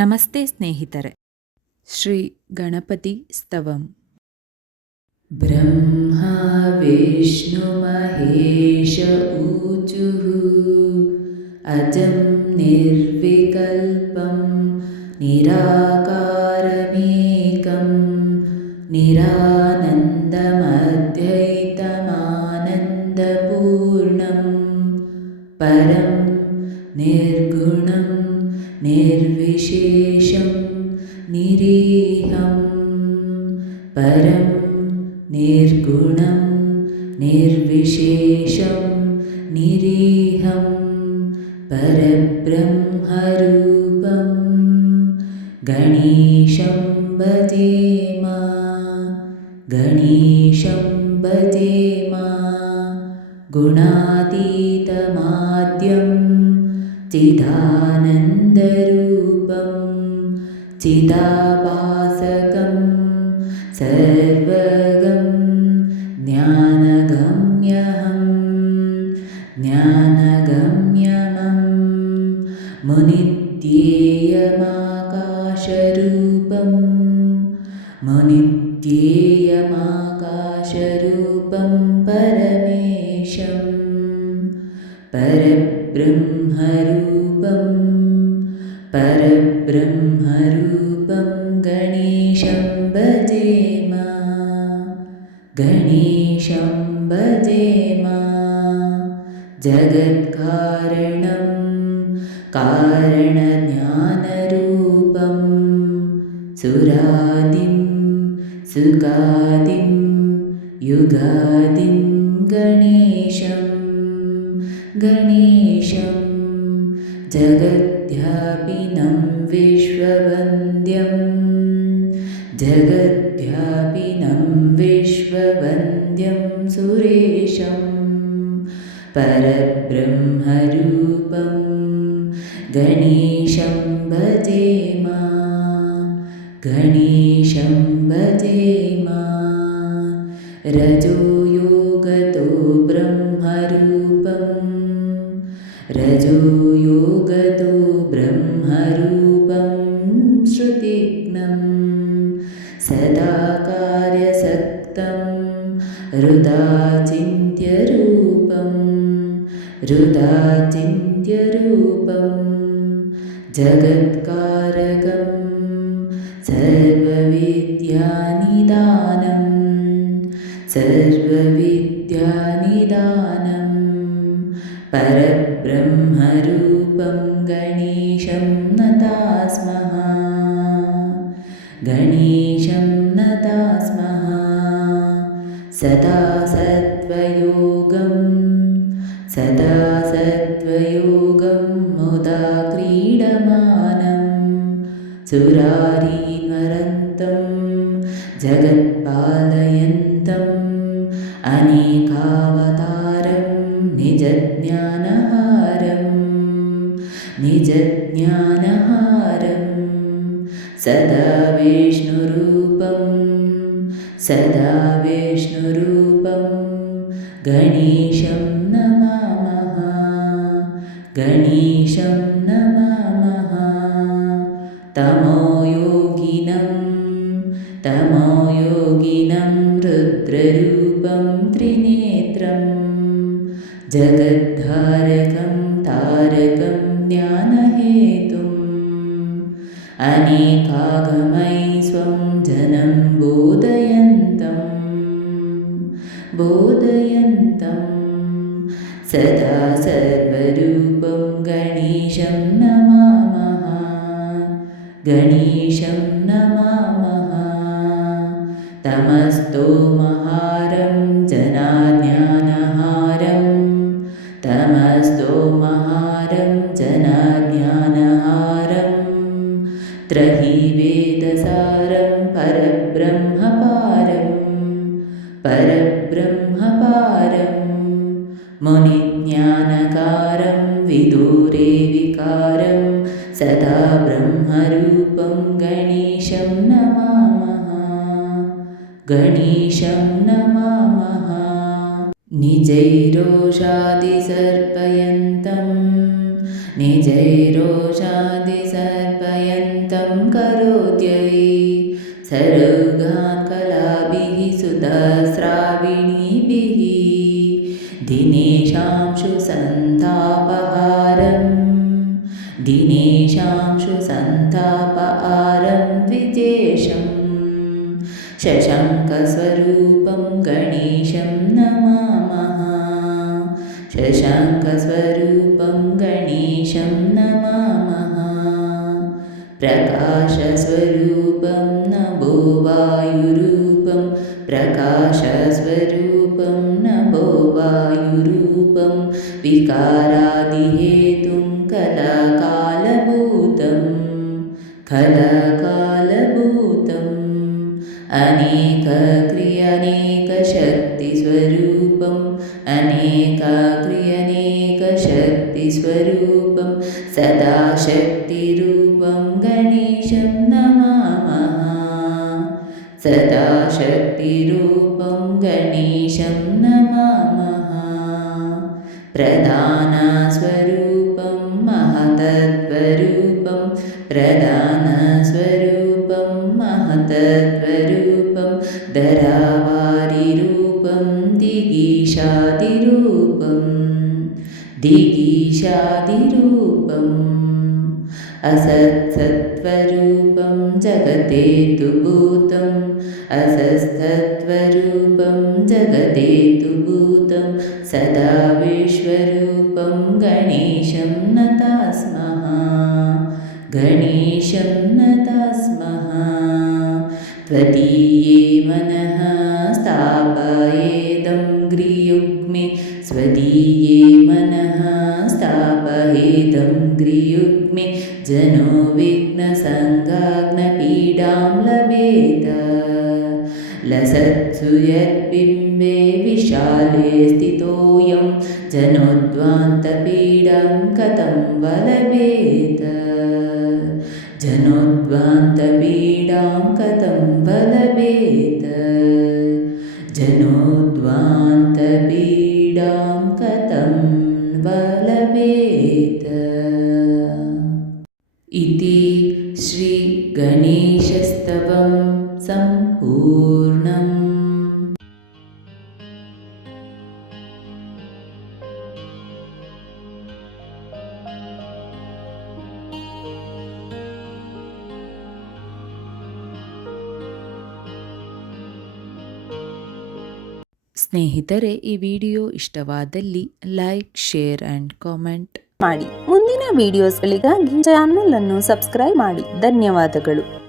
ನಮಸ್ತೆ ಸ್ನೇಹಿತರೆ. ಶ್ರೀ ಗಣಪತಿ ಸ್ತವಂ. ಬ್ರಹ್ಮ ವಿಷ್ಣು ಮಹೇಶ ಊಚುಃ ಅಜಂ ನಿರ್ವಿಕಲ್ಪಂ ನಿರಾಕಾರಮೇಕಂ ನಿರಾನಂದಮದ್ವೈತಮಾನಂದಪೂರ್ಣಂ ಪರಂ ನಿರ್ಗುಣಂ ನಿರ್ವಿಶೇಷಂ ನಿರೀಹಂ ಪರಂ ನಿರ್ಗುಣಂ ನಿರ್ವಿಶೇಷಂ ನಿರೀಹಂ ಪರಬ್ರಹ್ಮರೂಪಂ ಗಣೇಶಂ ಭಜೇಮ ಗಣೇಶಂ ಭಜೇಮ ಗುಣಾತೀತಮಾದ್ಯಂ ಚಿದಾನಂದರೂಪಂ ಚಿದಾಭಾಸಕಂ ಸರ್ವಗಂ ಜ್ಞಾನಗಮ್ಯಹಂ ಜ್ಞಾನಗಮ್ಯಮಂ ಮುನಿಧ್ಯೇಯಮಾಕಾಶರೂಪಂ ಮುನಿಧ್ಯೇಯಮಾಕಾಶರೂಪಂ ಪರಮೇಶಂ ಪರಬ್ರಹ್ಮರೂಪಂ ಪರಬ್ರಹ್ಮರೂಪಂ ಗಣೇಶಂ ಭಜೇಮ ಗಣೇಶಂ ಭಜೇಮ ಜಗತ್ಕಾರಣಂ ಕಾರಣಜ್ಞಾನರೂಪಂ ಸುರಾದಿಂ ಸುಗಾದಿಂ ಯುಗಾದಿಂ ಗಣೇಶಂ ಗಣೇಶಂ ಜಗದ್ವ್ಯಾಪಿನಂ ವಿಶ್ವವಂದ್ಯಂ ಜಗದ್ವ್ಯಾಪಿನಂ ವಿಶ್ವವಂದ್ಯಂ ಸುರೇಶಂ ಪರಬ್ರಹ್ಮರೂಪಂ ಗಣೇಶಂ ಭಜೇಮ ಗಣೇಶಂ ಭಜೇಮ ರಜೋಯೋಗತೋ ಬ್ರಹ್ಮರೂಪಂ ರಜೋಯೋಗತೋ ಬ್ರಹ್ಮರೂಪಂ ಶ್ರುತಿಘ್ನಂ ಸದಾ ಕಾರ್ಯಸಕ್ತಂ ಹೃದಾಚಿಂತ್ಯರೂಪಂ ಹೃದಾಚಿಂತ್ಯರೂಪಂ ಜಗತ್ಕಾರಕಂ ಸರ್ವವಿದ್ಯಾನಿದಾನಂ ಸರ್ವವಿದ್ಯಾನಿದಾನಂ ಪರಬ್ರಹ್ಮರೂಪಂ ಗಣೇಶಂ ನತಾಸ್ಮಃ ಗಣೇಶಂ ನತಾಸ್ಮಃ ಸದಾ ಸತ್ವಯೋಗಂ ಸದಾ ಸತ್ವಯೋಗಂ ಮುದಾ ಕ್ರೀಡಮಾನಂ ಸುರಾರೀನ್ವರಂತಂ ಜಗತ್ಪಾಲಯಂತಂ ಅನೇಕಾವತಾರಂ ನಿಜಜ್ಞಾನಹಾರಂ ನಿಜಜ್ಞಾನಹಾರಂ ಸದಾ ವಿಷ್ಣುರೂಪಂ ಸದಾ ವಿಷ್ಣುರೂಪಂ ಗಣೇಶಂ ನಮಾಮಃ ಗಣೇಶಂ ನಮಾಮಃ ತಮೋಯೋಗಿನಂ ತಮೋಯೋಗಿನಂ ರುದ್ರರೂಪಂ ತ್ರಿನೇತ್ರಂ ಜಗದ್ಧಾರಕಂ ತಾರಕಂ ಜ್ಞಾನಹೇತುಂ ಅನೇಕಾಗಮೈ ಸ್ವಂ ಜನಂ ಬೋಧಯಂತಂ ಬೋಧಯಂತಂ ಸದಾ ಸರ್ವರೂಪಂ ಗಣೇಶಂ ನಮಾಮಃ ಗಣೇಶಂ ನಮಾಮಃ ತಮಸ್ತೋಮಹಾರಂ ಜನಾಜ್ಞಾನಹಾರಂ ತಮಸ್ತೋಮಹಾರಂ ಜನಾಜ್ಞಾನಹಾರಂ ತ್ರಹಿ ವೇದಸಾರಂ ಪರಬ್ರಹ್ಮಪಾರಂ ಪರಬ್ರಹ್ಮಪಾರಂ ಮುನಿಜ್ಞಾನಕಾರಂ ವಿದೂರೇ ವಿಕಾರಂ ಸದಾ ಬ್ರಹ್ಮರೂಪಂ ಗಣೇಶಂ ನಮಾಮಃ ಗಣೇಶಂ ನಮಾಮಃ निजैरोषादिसर्पयन्तं निजैरोषादिसर्पयन्तं करोत्यै सरोगान् कलाभिः सुधास्राविणीभिः दिनेशांशुसन्तापहारं द्विजेशं शशाङ्कस्वरूपं गणेशं नमामः शशाङ्कस्वरूपं गणेशं नमामः प्रकाशस्वरूपं नभो वायुरूपं प्रकाशस्वरूपं नभो वायुरूपं विकारादिहेतुं कलाकालभूतम् अनेकशक्तिस्वरूपं सदा शक्तिरूपं गणेशं नमामः सदा शक्तिरूपं गणेशं नमामः प्रधानस्वरूपं महतत्वरूपं प्रधानस्वरूपं महतत्वरूपं धरावारिरूपं दिगीशादिरूपम् असत्सत्त्वरूपं जगदेतुभूतम् असत्सत्त्वरूपं जगदेतुभूतं सदा विश्वरूपं गणेशं नताः स्मः त्वदीये मनः स्थापयेदं ग्रीयुग्मे स्वदीये मनः स्थापयेदं ग्रीयुग्मे जनो विघ्नसङ्गाग्नपीडां लभेत लसत्सु यद्बिम्बे विशाले स्थितोऽयं जनोद्वान्तपीडां कथं वलभेत जनोद्वान्तपीडां कथं वलभेत जनोद्वान्तपीडां कथं वलभेत इति श्रीगणेशस्तवं सम्पूर्णम्। ಸ್ನೇಹಿತರೆ, ಈ ವಿಡಿಯೋ ಇಷ್ಟವಾದಲ್ಲಿ ಲೈಕ್, ಶೇರ್ ಆ್ಯಂಡ್ ಕಾಮೆಂಟ್ ಮಾಡಿ. ಮುಂದಿನ ವಿಡಿಯೋಸ್ಗಳಿಗಾಗಿ ಚಾನಲ್ ಅನ್ನು ಸಬ್ಸ್ಕ್ರೈಬ್ ಮಾಡಿ. ಧನ್ಯವಾದಗಳು.